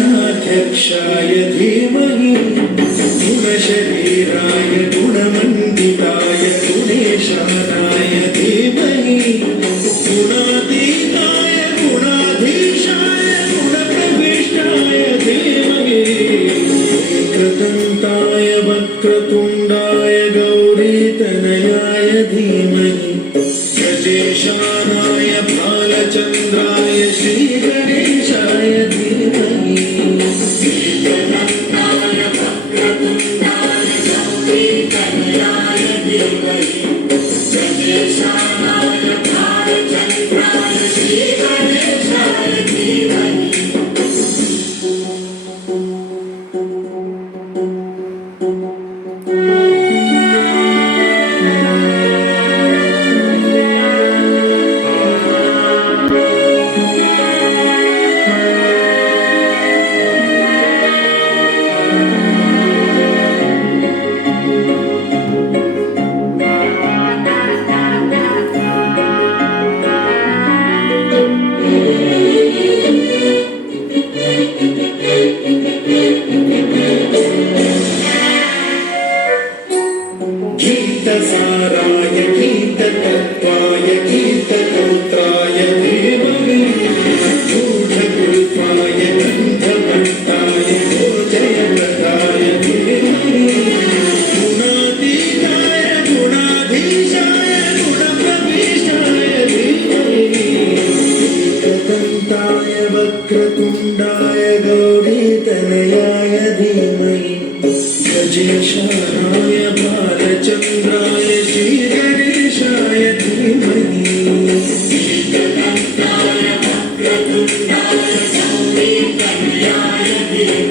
गणाध्यक्षाय धीमहि गुणशरीराय गुणमण्डिताय गुणेशानाय धीमहि गुणातीताय गुणाधीशाय गुणप्रविष्टाय धीमहि वक्रतुण्डाय वक्रतुण्डाय गौरीतनयाय धीमहि गजेशानाय बालचन्द्राय श्रीगणेशाय धीमहि गीतसाराय गीततत्त्वाय गीततन्त्राय धीमहि गूढगुल्फाय गन्धभट्टाय भोजयप्रदाय धीमहि गुणातीताय गुणाधीशाय गुणप्रविष्टाय धीमहि एकदन्ताय वक्रतुण्डाय गौरीतनयाय धीमहि गजेशानाय बालचन्द्राय श्रीगणेशाय धीमहि एकदन्ताय वक्रतुण्डाय गौरीतनयाय धीमहि